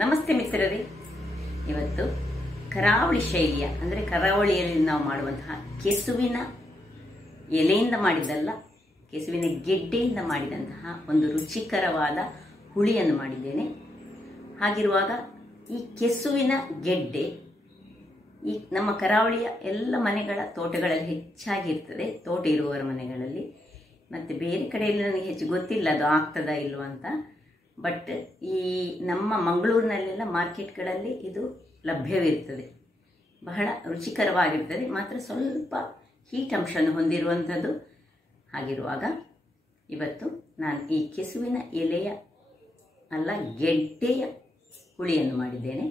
ನಮಸ್ತೆ ಮಿತ್ರರೇ. ಇವತ್ತು ಕರಾವಳಿ ಶೈಲಿಯ ಅಂದರೆ ಕರಾವಳಿಯಲ್ಲಿ ನಾವು ಮಾಡುವಂತಹ ಕೆಸುವಿನ ಎಲೆಯಿಂದ ಮಾಡಿದ್ದಲ್ಲ, ಕೆಸುವಿನ ಗೆಡ್ಡೆಯಿಂದ ಮಾಡಿದಂತಹ ಒಂದು ರುಚಿಕರವಾದ ಹುಳಿಯನ್ನು ಮಾಡಿದ್ದೇನೆ. ಹಾಗಿರುವಾಗ ಈ ಕೆಸುವಿನ ಗೆಡ್ಡೆ ಈ ನಮ್ಮ ಕರಾವಳಿಯ ಎಲ್ಲ ಮನೆಗಳ ತೋಟಗಳಲ್ಲಿ ಹೆಚ್ಚಾಗಿರ್ತದೆ, ತೋಟ ಇರುವವರ ಮನೆಗಳಲ್ಲಿ. ಮತ್ತು ಬೇರೆ ಕಡೆಯಲ್ಲಿ ನನಗೆ ಹೆಚ್ಚು ಗೊತ್ತಿಲ್ಲ ಅದು ಆಗ್ತದಾ ಇಲ್ವಾ ಅಂತ. ಬಟ್ ಈ ನಮ್ಮ ಮಂಗಳೂರಿನಲ್ಲೆಲ್ಲ ಮಾರ್ಕೆಟ್ಗಳಲ್ಲಿ ಇದು ಲಭ್ಯವಿರ್ತದೆ. ಬಹಳ ರುಚಿಕರವಾಗಿರ್ತದೆ, ಮಾತ್ರ ಸ್ವಲ್ಪ ಹೀಟ್ ಅಂಶವನ್ನು ಹೊಂದಿರುವಂಥದ್ದು. ಹಾಗಿರುವಾಗ ಇವತ್ತು ನಾನು ಈ ಕೆಸುವಿನ ಎಲೆಯ ಅಲ್ಲ ಗೆಡ್ಡೆಯ ಹುಳಿಯನ್ನು ಮಾಡಿದ್ದೇನೆ.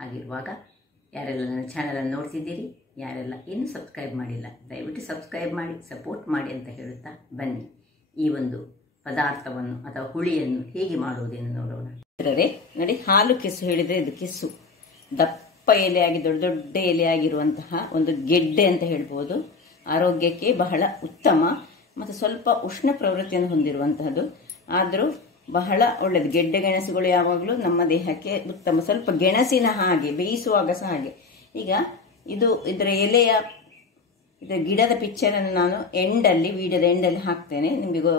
ಹಾಗಿರುವಾಗ ಯಾರೆಲ್ಲ ನನ್ನ ಚಾನಲನ್ನು ನೋಡ್ತಿದ್ದೀರಿ, ಯಾರೆಲ್ಲ ಇನ್ನೂ ಸಬ್ಸ್ಕ್ರೈಬ್ ಮಾಡಿಲ್ಲ, ದಯವಿಟ್ಟು ಸಬ್ಸ್ಕ್ರೈಬ್ ಮಾಡಿ ಸಪೋರ್ಟ್ ಮಾಡಿ ಅಂತ ಹೇಳುತ್ತಾ ಬನ್ನಿ ಈ ಒಂದು ಪದಾರ್ಥವನ್ನು ಅಥವಾ ಹುಳಿಯನ್ನು ಹೇಗೆ ಮಾಡುವುದೆಂದು ನೋಡೋಣ. ನೋಡಿ, ಹಾಲು ಕೆಸು ಹೇಳಿದರೆ ಇದು ಕೆಸು ದಪ್ಪ ಎಲೆಯಾಗಿ ದೊಡ್ಡ ದೊಡ್ಡ ಎಲೆಯಾಗಿರುವಂತಹ ಒಂದು ಗೆಡ್ಡೆ ಅಂತ ಹೇಳ್ಬೋದು. ಆರೋಗ್ಯಕ್ಕೆ ಬಹಳ ಉತ್ತಮ ಮತ್ತು ಸ್ವಲ್ಪ ಉಷ್ಣ ಪ್ರವೃತ್ತಿಯನ್ನು ಹೊಂದಿರುವಂತಹದ್ದು. ಆದರೂ ಬಹಳ ಒಳ್ಳೆಯದು. ಗೆಡ್ಡೆ ಗೆಣಸುಗಳು ಯಾವಾಗಲೂ ನಮ್ಮ ದೇಹಕ್ಕೆ ಉತ್ತಮ. ಸ್ವಲ್ಪ ಗೆಣಸಿನ ಹಾಗೆ ಬೇಯಿಸುವಾಗ ಸಹ ಹಾಗೆ. ಈಗ ಇದರ ಎಲೆಯ ಇದರ ಗಿಡದ ಪಿಕ್ಚರನ್ನು ನಾನು ವಿಡಿಯೋದ ಎಂಡಲ್ಲಿ ಹಾಕ್ತೇನೆ. ನಿಮಗೂ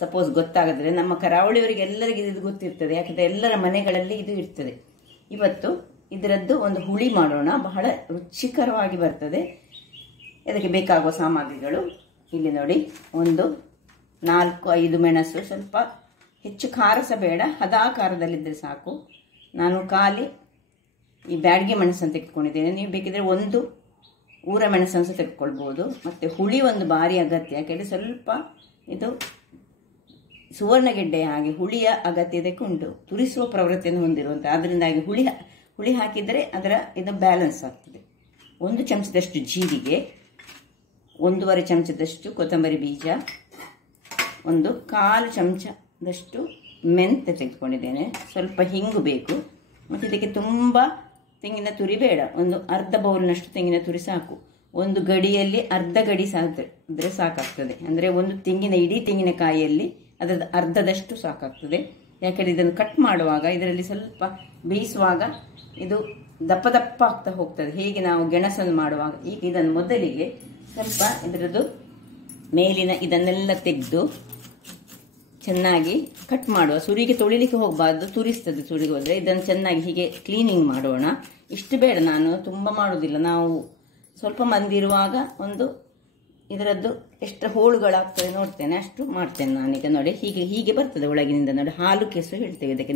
ಸಪೋಸ್ ಗೊತ್ತಾಗಿದ್ರೆ, ನಮ್ಮ ಕರಾವಳಿಯವರಿಗೆ ಎಲ್ಲರಿಗೂ ಇದು ಗೊತ್ತಿರ್ತದೆ, ಯಾಕಂದರೆ ಎಲ್ಲರ ಮನೆಗಳಲ್ಲಿ ಇದು ಇರ್ತದೆ. ಇವತ್ತು ಇದರದ್ದು ಒಂದು ಹುಳಿ ಮಾಡೋಣ, ಬಹಳ ರುಚಿಕರವಾಗಿ ಬರ್ತದೆ. ಇದಕ್ಕೆ ಬೇಕಾಗುವ ಸಾಮಗ್ರಿಗಳು ಇಲ್ಲಿ ನೋಡಿ. ಒಂದು 4-5 ಮೆಣಸು, ಸ್ವಲ್ಪ ಹೆಚ್ಚು ಖಾರ ಸಹ ಬೇಡ, ಹದಾ ಖಾರದಲ್ಲಿದ್ದರೆ ಸಾಕು. ನಾನು ಖಾಲಿ ಈ ಬ್ಯಾಡಿಗೆ ಮೆಣಸನ್ನು ತೆಗೆದುಕೊಂಡಿದ್ದೇನೆ. ನೀವು ಬೇಕಿದ್ರೆ ಒಂದು ಊರ ಮೆಣಸನ್ನು ಸಹ ತೆಗೆದುಕೊಳ್ಬೋದು. ಮತ್ತು ಹುಳಿ ಒಂದು ಭಾರಿ ಅಗತ್ಯ, ಯಾಕೆಂದರೆ ಸ್ವಲ್ಪ ಇದು ಸುವರ್ಣಗೆಡ್ಡೆ ಹಾಗೆ ಹುಳಿಯ ಅಗತ್ಯ ಇದಕ್ಕೆ ಉಂಟು, ತುರಿಸುವ ಪ್ರವೃತ್ತಿಯನ್ನು ಹೊಂದಿರುವಂಥ. ಅದರಿಂದಾಗಿ ಹುಳಿ ಹಾಕಿದರೆ ಇದು ಬ್ಯಾಲೆನ್ಸ್ ಆಗ್ತದೆ. 1 ಚಮಚದಷ್ಟು ಜೀರಿಗೆ, 1.5 ಚಮಚದಷ್ಟು ಕೊತ್ತಂಬರಿ ಬೀಜ, 1/4 ಚಮಚದಷ್ಟು ಮೆಂತೆ ತೆಗೆದುಕೊಂಡಿದ್ದೇನೆ. ಸ್ವಲ್ಪ ಹಿಂಗು ಬೇಕು. ಮತ್ತು ಇದಕ್ಕೆ ತುಂಬ ತೆಂಗಿನ ತುರಿ ಬೇಡ, ಒಂದು ಅರ್ಧ ಬೌಲ್ನಷ್ಟು ತೆಂಗಿನ ತುರಿ ಸಾಕು. ಒಂದು ಗಡಿಯಲ್ಲಿ ಅರ್ಧ ಗಡಿ ಸಾಕಿದ್ರೆ ಸಾಕಾಗ್ತದೆ. ಅಂದರೆ ಇಡೀ ತೆಂಗಿನಕಾಯಿಯಲ್ಲಿ ಅದರ ಅರ್ಧದಷ್ಟು ಸಾಕಾಗ್ತದೆ. ಯಾಕೆಂದರೆ ಇದನ್ನು ಕಟ್ ಮಾಡುವಾಗ, ಇದರಲ್ಲಿ ಸ್ವಲ್ಪ ಬೇಯಿಸುವಾಗ ಇದು ದಪ್ಪ ದಪ್ಪ ಆಗ್ತಾ ಹೋಗ್ತದೆ, ಹೇಗೆ ನಾವು ಗೆಣಸನ್ನು ಮಾಡುವಾಗ. ಈಗ ಇದನ್ನು ಮೊದಲಿಗೆ ಸ್ವಲ್ಪ ಇದರದ್ದು ಮೇಲಿನ ಇದನ್ನೆಲ್ಲ ತೆಗೆದು ಚೆನ್ನಾಗಿ ಕಟ್ ಮಾಡುವ. ಸುರಿಗೆ ತೊಳಿಲಿಕ್ಕೆ ಹೋಗಬಾರ್ದು, ತುರಿಸ್ತದೆ ಸುರಿಗೆ ಹೋದರೆ. ಇದನ್ನು ಚೆನ್ನಾಗಿ ಹೀಗೆ ಕ್ಲೀನಿಂಗ್ ಮಾಡೋಣ. ಇಷ್ಟು ಬೇಡ, ನಾನು ತುಂಬ ಮಾಡೋದಿಲ್ಲ. ನಾವು ಸ್ವಲ್ಪ ಮಂದಿ ಇರುವಾಗ ಇದರದ್ದು ಎಷ್ಟು ಹೋಳುಗಳಾಗ್ತದೆ ನೋಡ್ತೇನೆ, ಅಷ್ಟು ಮಾಡ್ತೇನೆ ನಾನೀಗ. ನೋಡಿ, ಹೀಗೆ ಬರ್ತದೆ ಒಳಗಿನಿಂದ. ನೋಡಿ, ಹಾಲು ಕೆಸು ಹೇಳ್ತೇವೆ ಇದಕ್ಕೆ.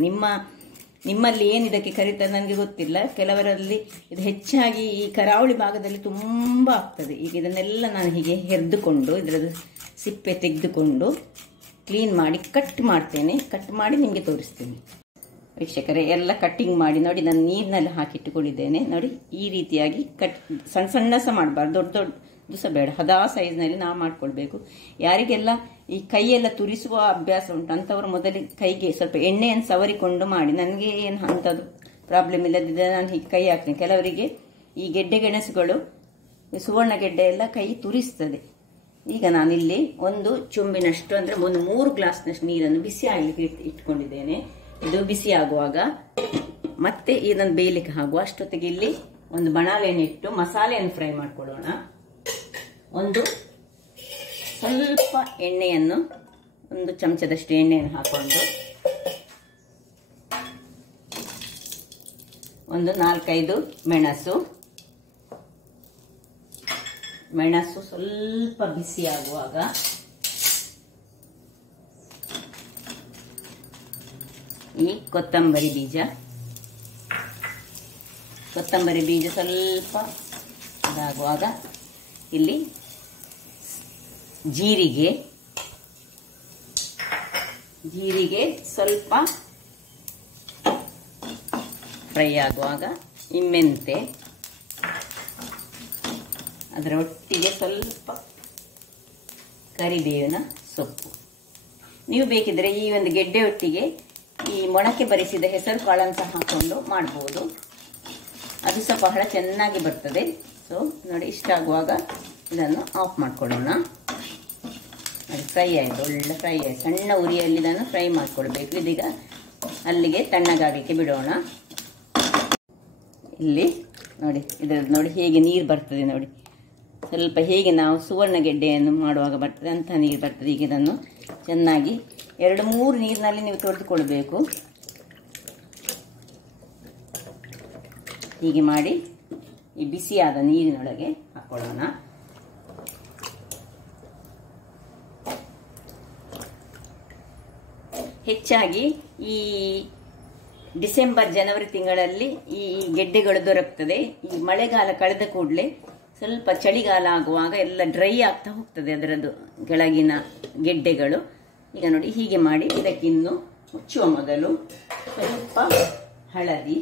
ನಿಮ್ಮಲ್ಲಿ ಏನು ಇದಕ್ಕೆ ಕರೀತಾರೆ ನನಗೆ ಗೊತ್ತಿಲ್ಲ. ಕೆಲವರಲ್ಲಿ ಇದು ಹೆಚ್ಚಾಗಿ ಈ ಕರಾವಳಿ ಭಾಗದಲ್ಲಿ ತುಂಬ ಆಗ್ತದೆ. ಈಗ ಇದನ್ನೆಲ್ಲ ನಾನು ಹೀಗೆ ಹೆರ್ದುಕೊಂಡು ಇದರದ್ದು ಸಿಪ್ಪೆ ತೆಗೆದುಕೊಂಡು ಕ್ಲೀನ್ ಮಾಡಿ ಕಟ್ ಮಾಡ್ತೇನೆ. ಕಟ್ ಮಾಡಿ ನಿಮಗೆ ತೋರಿಸ್ತೇನೆ. ವೀಕ್ಷಕರೇ, ಎಲ್ಲ ಕಟ್ಟಿಂಗ್ ಮಾಡಿ ನೋಡಿ, ನಾನು ನೀರಿನಲ್ಲಿ ಹಾಕಿಟ್ಟುಕೊಂಡಿದ್ದೇನೆ. ನೋಡಿ, ಈ ರೀತಿಯಾಗಿ ಸಣ್ಣ ಸಣ್ಣ ಸಹ ಮಾಡಬಾರ್ದು, ದೊಡ್ಡ ದೊಡ್ಡದು ಸಹ ಬೇಡ, ಹದಾ ಸೈಜ್ನಲ್ಲಿ ನಾವು ಮಾಡ್ಕೊಳ್ಬೇಕು. ಯಾರಿಗೆಲ್ಲ ಈ ಕೈಯೆಲ್ಲ ತುರಿಸುವ ಅಭ್ಯಾಸ ಉಂಟು ಅಂಥವ್ರು ಮೊದಲಿಗೆ ಕೈಗೆ ಸ್ವಲ್ಪ ಎಣ್ಣೆಯನ್ನು ಸವರಿಕೊಂಡು ಮಾಡಿ. ನನಗೆ ಏನು ಅಂಥದ್ದು ಪ್ರಾಬ್ಲಮ್ ಇಲ್ಲದಿದ್ದರೆ ನಾನು ಹೀಗೆ ಕೈ ಹಾಕ್ತೇನೆ. ಕೆಲವರಿಗೆ ಈ ಗೆಡ್ಡೆ ಗೆಣಸುಗಳು, ಸುವರ್ಣ ಗೆಡ್ಡೆ ಎಲ್ಲ ಕೈ ತುರಿಸ್ತದೆ. ಈಗ ನಾನಿಲ್ಲಿ 1 ಚುಂಬಿನಷ್ಟು ಅಂದರೆ 3 ಗ್ಲಾಸ್ನಷ್ಟು ನೀರನ್ನು ಬಿಸಿ ಆಗಲಿಕ್ಕೆ ಇಟ್ಕೊಂಡಿದ್ದೇನೆ. ಇದು ಬಿಸಿ ಆಗುವಾಗ ಮತ್ತೆ ಇದನ್ನು ಬೇಯಲಿಕ್ಕೆ ಆಗುವ ಅಷ್ಟೊತ್ತಿಗೆ ಇಲ್ಲಿ ಒಂದು ಬಾಣಲೆಯನ್ನು ಇಟ್ಟು ಮಸಾಲೆಯನ್ನು ಫ್ರೈ ಮಾಡ್ಕೊಳ್ಳೋಣ. ಸ್ವಲ್ಪ ಎಣ್ಣೆಯನ್ನು, 1 ಚಮಚದಷ್ಟು ಎಣ್ಣೆಯನ್ನು ಹಾಕೊಂಡು 4-5 ಮೆಣಸು ಸ್ವಲ್ಪ ಬಿಸಿ ಆಗುವಾಗ ಈ ಕೊತ್ತಂಬರಿ ಬೀಜ ಸ್ವಲ್ಪ ಇದಾಗುವಾಗ ಇಲ್ಲಿ ಜೀರಿಗೆ ಸ್ವಲ್ಪ ಫ್ರೈ ಆಗುವಾಗ ಈ ಮೆಂತೆ, ಅದರ ಒಟ್ಟಿಗೆ ಸ್ವಲ್ಪ ಕರಿಬೇವಿನ ಸೊಪ್ಪು. ನೀವು ಬೇಕಿದ್ರೆ ಈ ಒಂದು ಗೆಡ್ಡೆ ಒಟ್ಟಿಗೆ ಈ ಮೊಳಕೆ ಬರಿಸಿದ ಹೆಸರು ಕಾಳನ್ನು ಸಹ ಹಾಕೊಂಡು ಮಾಡ್ಬೋದು, ಅದು ಸಹ ಬಹಳ ಚೆನ್ನಾಗಿ ಬರ್ತದೆ. ಸೊ ನೋಡಿ, ಇಷ್ಟ ಆಗುವಾಗ ಇದನ್ನು ಆಫ್ ಮಾಡ್ಕೊಳ್ಳೋಣ. ಫ್ರೈ ಆಯಿತು, ಒಳ್ಳೆ ಫ್ರೈ ಆಯಿತು. ಸಣ್ಣ ಉರಿಯಲ್ಲಿ ಇದನ್ನು ಫ್ರೈ ಮಾಡ್ಕೊಳ್ಬೇಕು. ಇದೀಗ ಅಲ್ಲಿಗೆ ತಣ್ಣಗಾಗಲಿಕ್ಕೆ ಬಿಡೋಣ. ಇಲ್ಲಿ ನೋಡಿ, ಇದರದ್ದು ನೋಡಿ ಹೇಗೆ ನೀರು ಬರ್ತದೆ ನೋಡಿ, ಸ್ವಲ್ಪ ಹೇಗೆ ನಾವು ಸುವರ್ಣ ಗೆಡ್ಡೆಯನ್ನು ಮಾಡುವಾಗ ಬರ್ತದೆ ಅಂಥ ನೀರು ಬರ್ತದೆ. ಈಗ ಇದನ್ನು ಚೆನ್ನಾಗಿ 2-3 ನೀರಿನಲ್ಲಿ ನೀವು ತೊಳೆದುಕೊಳ್ಬೇಕು. ಹೀಗೆ ಮಾಡಿ ಈ ಬಿಸಿಯಾದ ನೀರಿನೊಳಗೆ ಹಾಕೊಳ್ಳೋಣ. ಹೆಚ್ಚಾಗಿ ಈ ಡಿಸೆಂಬರ್ ಜನವರಿ ತಿಂಗಳಲ್ಲಿ ಈ ಗೆಡ್ಡೆಗಳು ದೊರಕ್ತದೆ. ಈ ಮಳೆಗಾಲ ಕಳೆದ ಕೂಡಲೇ ಸ್ವಲ್ಪ ಚಳಿಗಾಲ ಆಗುವಾಗ ಎಲ್ಲ ಡ್ರೈ ಆಗ್ತಾ ಹೋಗ್ತದೆ ಅದರದ್ದು ಕೆಳಗಿನ ಗೆಡ್ಡೆಗಳು. ಈಗ ನೋಡಿ ಹೀಗೆ ಮಾಡಿ ಇದಕ್ಕಿನ್ನು ಮುಚ್ಚುವ ಮೊದಲು ಸ್ವಲ್ಪ ಹಳದಿ,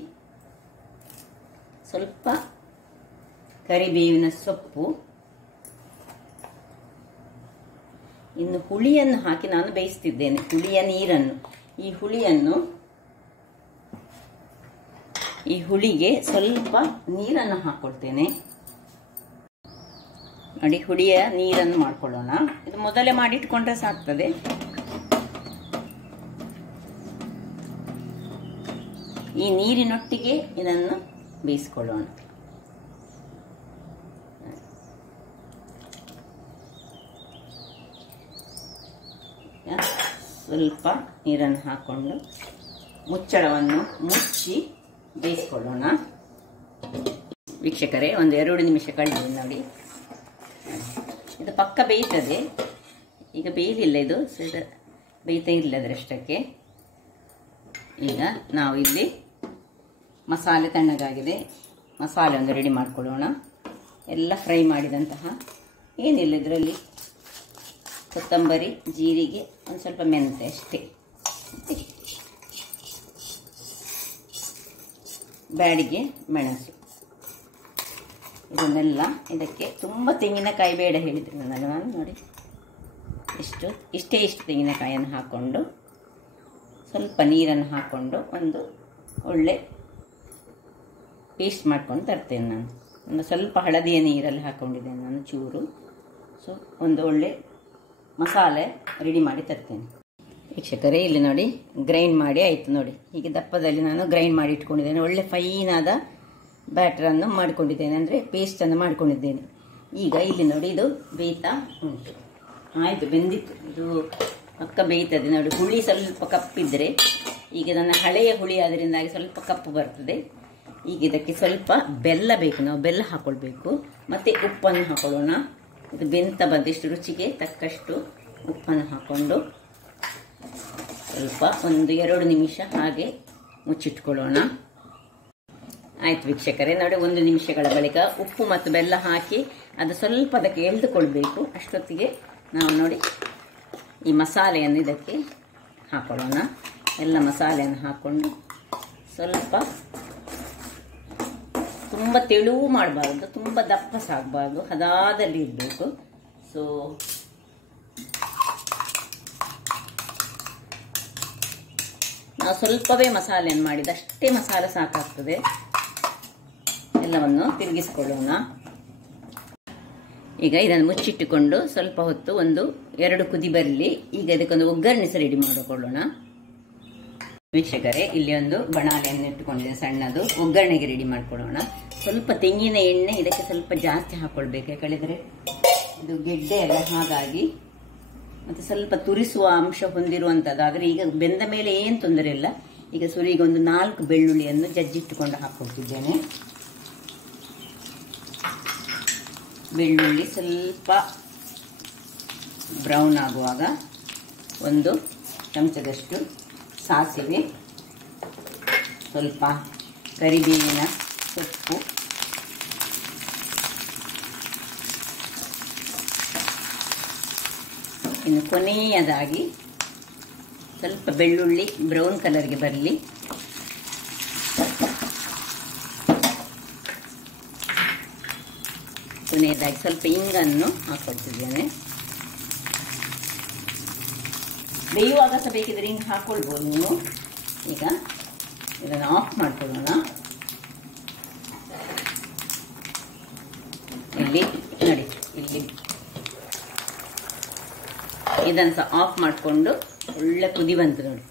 ಸ್ವಲ್ಪ ಕರಿಬೇವಿನ ಸೊಪ್ಪು, ಇನ್ನು ಹುಳಿಯನ್ನು ಹಾಕಿ ನಾನು ಬೇಯಿಸ್ತಿದ್ದೇನೆ. ಹುಳಿಯ ನೀರನ್ನು, ಈ ಹುಳಿಗೆ ಸ್ವಲ್ಪ ನೀರನ್ನು ಹಾಕೊಳ್ತೇನೆ. ನೋಡಿ, ಹುಳಿಯ ನೀರನ್ನು ಮಾಡ್ಕೊಳ್ಳೋಣ. ಇದು ಮೊದಲೇ ಮಾಡಿಟ್ಕೊಂಡ್ರೆ ಸಾಕ್ತದೆ. ಈ ನೀರಿನೊಟ್ಟಿಗೆ ಇದನ್ನು ಬೇಯಿಸ್ಕೊಳ್ಳೋಣ. ಸ್ವಲ್ಪ ನೀರನ್ನು ಹಾಕೊಂಡು ಮುಚ್ಚಳವನ್ನು ಮುಚ್ಚಿ ಬೇಯಿಸ್ಕೊಳ್ಳೋಣ. ವೀಕ್ಷಕರೇ, ಒಂದು 2 ನಿಮಿಷ ಕಳೆದಿದೆ ನೋಡಿ. ಇದು ಪಕ್ಕ ಬೇಯ್ತದೆ. ಈಗ ಬೇಯಲಿಲ್ಲ, ಇದು ಬೇಯ್ತಾ ಇಲ್ಲ ಅದರಷ್ಟಕ್ಕೆ. ಈಗ ನಾವು ಇಲ್ಲಿ ಮಸಾಲೆ ತಣ್ಣಗಾಗಿದೆ, ಮಸಾಲೆ ಒಂದು ರೆಡಿ ಮಾಡ್ಕೊಳ್ಳೋಣ. ಎಲ್ಲ ಫ್ರೈ ಮಾಡಿದಂತಹ, ಏನಿಲ್ಲ ಇದರಲ್ಲಿ, ಕೊತ್ತಂಬರಿ, ಜೀರಿಗೆ, ಒಂದು ಸ್ವಲ್ಪ ಮೆಂತೆ ಅಷ್ಟೇ, ಬ್ಯಾಡಿಗೆ ಮೆಣಸು, ಇದನ್ನೆಲ್ಲ ಇದಕ್ಕೆ. ತುಂಬ ತೆಂಗಿನಕಾಯಿ ಬೇಡ ಹೇಳಿದ್ರು ನಾನು ನೋಡಿ. ಇಷ್ಟೇ ತೆಂಗಿನಕಾಯಿಯನ್ನು ಹಾಕ್ಕೊಂಡು ಸ್ವಲ್ಪ ನೀರನ್ನು ಹಾಕ್ಕೊಂಡು ಒಂದು ಒಳ್ಳೆ ಪೇಸ್ಟ್ ಮಾಡ್ಕೊಂಡು ತರ್ತೇನೆ ನಾನು. ಒಂದು ಸ್ವಲ್ಪ ಹಳದಿಯ ನೀರಲ್ಲಿ ಹಾಕ್ಕೊಂಡಿದ್ದೇನೆ ನಾನು ಚೂರು. ಸೊ ಒಂದು ಒಳ್ಳೆ ಮಸಾಲೆ ರೆಡಿ ಮಾಡಿ ತರ್ತೇನೆ. ವೀಕ್ಷಕರೇ, ಇಲ್ಲಿ ನೋಡಿ ಗ್ರೈಂಡ್ ಮಾಡಿ ಆಯಿತು ನೋಡಿ. ಹೀಗೆ ದಪ್ಪದಲ್ಲಿ ನಾನು ಗ್ರೈಂಡ್ ಮಾಡಿ ಇಟ್ಕೊಂಡಿದ್ದೇನೆ. ಒಳ್ಳೆ ಫೈನಾದ ಬ್ಯಾಟರನ್ನು ಮಾಡಿಕೊಂಡಿದ್ದೇನೆ, ಅಂದರೆ ಪೇಸ್ಟನ್ನು ಮಾಡಿಕೊಂಡಿದ್ದೇನೆ. ಈಗ ಇಲ್ಲಿ ನೋಡಿ, ಇದು ಬೇಯ್ತಾ ಉಂಟು. ಆಯಿತು, ಬೆಂದಿತ್ತು. ಇದು ಪಕ್ಕ ಬೇಯ್ತದೆ ನೋಡಿ. ಹುಳಿ ಸ್ವಲ್ಪ ಕಪ್ಪಿದ್ರೆ, ಈಗ ನನ್ನ ಹಳೆಯ ಹುಳಿ ಆದ್ದರಿಂದಾಗಿ ಸ್ವಲ್ಪ ಕಪ್ಪು ಬರ್ತದೆ. ಈಗ ಇದಕ್ಕೆ ಸ್ವಲ್ಪ ಬೆಲ್ಲ ಬೇಕು, ನಾವು ಬೆಲ್ಲ ಹಾಕೊಳ್ಬೇಕು. ಮತ್ತು ಉಪ್ಪನ್ನು ಹಾಕೊಳ್ಳೋಣ. ಇದು ಬೆಂತ ಬಂದಿಷ್ಟು ರುಚಿಗೆ ತಕ್ಕಷ್ಟು ಉಪ್ಪನ್ನು ಹಾಕ್ಕೊಂಡು ಸ್ವಲ್ಪ ಒಂದು 2 ನಿಮಿಷ ಹಾಗೆ ಮುಚ್ಚಿಟ್ಕೊಳ್ಳೋಣ. ಆಯ್ತು ವೀಕ್ಷಕರೇ, ನೋಡಿ 1 ನಿಮಿಷಗಳ ಬಳಿಕ ಉಪ್ಪು ಮತ್ತು ಬೆಲ್ಲ ಹಾಕಿ ಅದು ಸ್ವಲ್ಪ ಅದಕ್ಕೆ ಎಳೆದುಕೊಳ್ಬೇಕು. ಅಷ್ಟೊತ್ತಿಗೆ ನಾವು ನೋಡಿ ಈ ಮಸಾಲೆಯನ್ನು ಇದಕ್ಕೆ ಹಾಕೊಳ್ಳೋಣ. ಎಲ್ಲ ಮಸಾಲೆಯನ್ನು ಹಾಕ್ಕೊಂಡು ಸ್ವಲ್ಪ, ತುಂಬ ತೆಳುವು ಮಾಡಬಾರ್ದು, ತುಂಬ ದಪ್ಪ ಸಾಗಬಾರ್ದು, ಹದಾದಲ್ಲಿ ಇರಬೇಕು. ಸೊ ನಾವು ಸ್ವಲ್ಪವೇ ಮಸಾಲೆಯನ್ನು ಮಾಡಿದ, ಅಷ್ಟೇ ಮಸಾಲೆ ಸಾಕಾಗ್ತದೆ. ಎಲ್ಲವನ್ನು ತಿರುಗಿಸಿಕೊಳ್ಳೋಣ. ಈಗ ಇದನ್ನು ಮುಚ್ಚಿಟ್ಟುಕೊಂಡು ಸ್ವಲ್ಪ ಹೊತ್ತು, 1-2 ಕುದಿ ಬರಲಿ. ಈಗ ಇದಕ್ಕೊಂದು ಒಗ್ಗರಣೆ ಸಹ ರೆಡಿ ಮಾಡಿಕೊಳ್ಳೋಣ. ವೀಕ್ಷಕರೇ, ಇಲ್ಲಿ ಒಂದು ಬಣಾಲೆಯನ್ನು ಇಟ್ಟುಕೊಂಡಿದೆ ಸಣ್ಣದು. ಒಗ್ಗರಣೆಗೆ ರೆಡಿ ಮಾಡ್ಕೊಳ್ಳೋಣ. ಸ್ವಲ್ಪ ತೆಂಗಿನ ಎಣ್ಣೆ ಇದಕ್ಕೆ ಸ್ವಲ್ಪ ಜಾಸ್ತಿ ಹಾಕೊಳ್ಬೇಕು, ಯಾಕಂದ್ರೆ ಇದು ಗೆಡ್ಡೆ ಎಲ್ಲ, ಹಾಗಾಗಿ. ಮತ್ತೆ ಸ್ವಲ್ಪ ತುರಿಸುವ ಅಂಶ ಹೊಂದಿರುವಂಥದ್ದಾದರೆ ಈಗ ಬೆಂದ ಮೇಲೆ ಏನು ತೊಂದರೆ ಇಲ್ಲ. ಈಗ ಸುರಿಗೆ ಒಂದು 4 ಬೆಳ್ಳುಳ್ಳಿಯನ್ನು ಜಜ್ಜಿಟ್ಟುಕೊಂಡು ಹಾಕ್ಕೊಳ್ತಿದ್ದೇನೆ. ಬೆಳ್ಳುಳ್ಳಿ ಸ್ವಲ್ಪ ಬ್ರೌನ್ ಆಗುವಾಗ 1 ಚಮಚದಷ್ಟು ಸಾಸಿವೆ, ಸ್ವಲ್ಪ ಕರಿಬೇವಿನ ಸೊಪ್ಪು, ಇನ್ನು ಕೊನೆಯದಾಗಿ ಸ್ವಲ್ಪ ಬೆಳ್ಳುಳ್ಳಿ ಬ್ರೌನ್ ಕಲರ್ಗೆ ಬರಲಿ. ಕೊನೆಯದಾಗಿ ಸ್ವಲ್ಪ ಇಂಗನ್ನು ಹಾಕೊಳ್ತಿದ್ದೇನೆ. ಬೇಯುವಾಗ ಸಹ ಬೇಕಿದ್ರೆ ಹಿಂಗೆ ಹಾಕೊಳ್ಬೋದು ನೀವು. ಈಗ ಇದನ್ನು ಆಫ್ ಮಾಡ್ಕೊಳ್ಳೋಣ. ಇಲ್ಲಿ ನೋಡಿ, ಇಲ್ಲಿ ಇದನ್ನು ಸಹ ಆಫ್ ಮಾಡಿಕೊಂಡು ಒಳ್ಳೆ ಕುದಿ ಬಂತು ನೋಡಿ.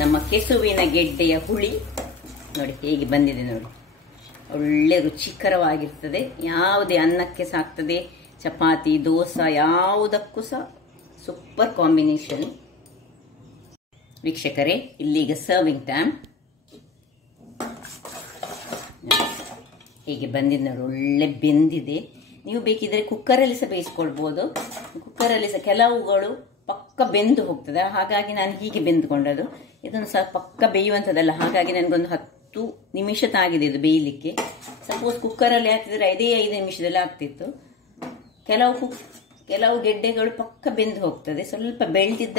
ನಮ್ಮ ಕೆಸುವಿನ ಗೆಡ್ಡೆಯ ಹುಳಿ ನೋಡಿ ಹೇಗೆ ಬಂದಿದೆ ನೋಡಿ. ಒಳ್ಳೆ ರುಚಿಕರವಾಗಿರ್ತದೆ. ಯಾವುದೇ ಅನ್ನಕ್ಕೆ ಸಾಕ್ತದೆ, ಚಪಾತಿ, ದೋಸೆ ಯಾವುದಕ್ಕೂ ಸಹ ಸೂಪರ್ ಕಾಂಬಿನೇಷನ್. ವೀಕ್ಷಕರೇ, ಇಲ್ಲಿಗ ಸರ್ವಿಂಗ್ ಟೈಮ್. ಹೀಗೆ ಬಂದಿದೆ ನೋಡಿ, ಒಳ್ಳೆ ಬೆಂದಿದೆ. ನೀವು ಬೇಕಿದ್ರೆ ಕುಕ್ಕರಲ್ಲಿ ಸಹ ಬೇಯಿಸ್ಕೊಳ್ಬೋದು. ಕುಕ್ಕರಲ್ಲಿ ಸಹ ಕೆಲವುಗಳು ಪಕ್ಕ ಬೆಂದು ಹೋಗ್ತದೆ, ಹಾಗಾಗಿ ನಾನು ಹೀಗೆ ಬೆಂದುಕೊಂಡದ್ದು. ಇದನ್ನು ಸಹ ಪಕ್ಕ ಬೇಯುವಂಥದ್ದಲ್ಲ, ಹಾಗಾಗಿ ನನಗೊಂದು 10 ನಿಮಿಷ ತಾಗಿದೆ ಇದು ಬೇಯಲಿಕ್ಕೆ. ಸಪೋಸ್ ಕುಕ್ಕರಲ್ಲಿ ಹಾಕಿದ್ರೆ 5 ನಿಮಿಷದಲ್ಲಿ ಆಗ್ತಿತ್ತು. ಕೆಲವು ಗೆಡ್ಡೆಗಳು ಪಕ್ಕ ಬೆಂದು ಹೋಗ್ತದೆ. ಸ್ವಲ್ಪ ಬೆಳೆದಿದ್ದ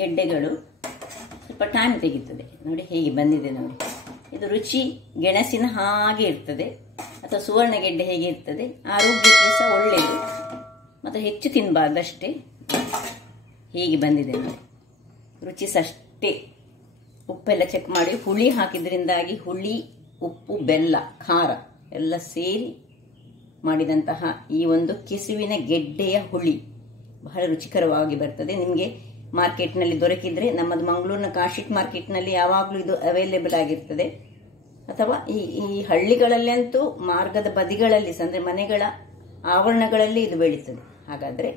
ಗೆಡ್ಡೆಗಳು ಸ್ವಲ್ಪ ಟೈಮ್ ತೆಗಿತದೆ. ನೋಡಿ ಹೇಗೆ ಬಂದಿದೆ ನೋಡಿ. ಇದು ರುಚಿ ಗೆಣಸಿನ ಹಾಗೆ ಇರ್ತದೆ, ಅಥವಾ ಸುವರ್ಣ ಗೆಡ್ಡೆ ಹೇಗೆ ಇರ್ತದೆ. ಆರೋಗ್ಯಕ್ಕೆ ಸಹ ಒಳ್ಳೆಯದು, ಮತ್ತು ಹೆಚ್ಚು ತಿನ್ನಬಾರ್ದಷ್ಟೇ. ಹೀಗೆ ಬಂದಿದೆ ನೋಡಿ. ರುಚಿ ಸಹ ಅಷ್ಟೇ. ಉಪ್ಪೆಲ್ಲ ಚೆಕ್ ಮಾಡಿ. ಹುಳಿ ಹಾಕಿದ್ರಿಂದಾಗಿ ಹುಳಿ, ಉಪ್ಪು, ಬೆಲ್ಲ, ಖಾರ ಎಲ್ಲ ಸೇರಿ ಮಾಡಿದಂತಹ ಈ ಒಂದು ಕೆಸುವಿನ ಗೆಡ್ಡೆಯ ಹುಳಿ ಬಹಳ ರುಚಿಕರವಾಗಿ ಬರ್ತದೆ. ನಿಮಗೆ ಮಾರ್ಕೆಟ್ನಲ್ಲಿ ದೊರಕಿದ್ರೆ, ನಮ್ಮದು ಮಂಗಳೂರಿನ ಕಾಶಿಟ್ ಮಾರ್ಕೆಟ್ನಲ್ಲಿ ಯಾವಾಗಲೂ ಇದು ಅವೈಲೇಬಲ್ ಆಗಿರ್ತದೆ. ಅಥವಾ ಈ ಹಳ್ಳಿಗಳಲ್ಲಂತೂ ಮಾರ್ಗದ ಬದಿಗಳಲ್ಲಿ ಅಂದರೆ ಮನೆಗಳ ಆವರಣಗಳಲ್ಲಿ ಇದು ಬೆಳೀತದೆ. ಹಾಗಾದರೆ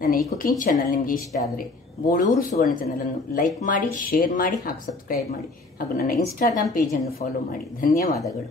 ನನ್ನ ಈ ಕುಕಿಂಗ್ ಚಾನಲ್ ನಿಮಗೆ ಇಷ್ಟ ಆದರೆ ಬೋಳೂರು ಸುವರ್ಣ ಚಾನಲನ್ನು ಲೈಕ್ ಮಾಡಿ, ಶೇರ್ ಮಾಡಿ ಹಾಗೂ ಸಬ್ಸ್ಕ್ರೈಬ್ ಮಾಡಿ, ಹಾಗೂ ನನ್ನ ಇನ್ಸ್ಟಾಗ್ರಾಮ್ ಪೇಜನ್ನು ಫಾಲೋ ಮಾಡಿ. ಧನ್ಯವಾದಗಳು.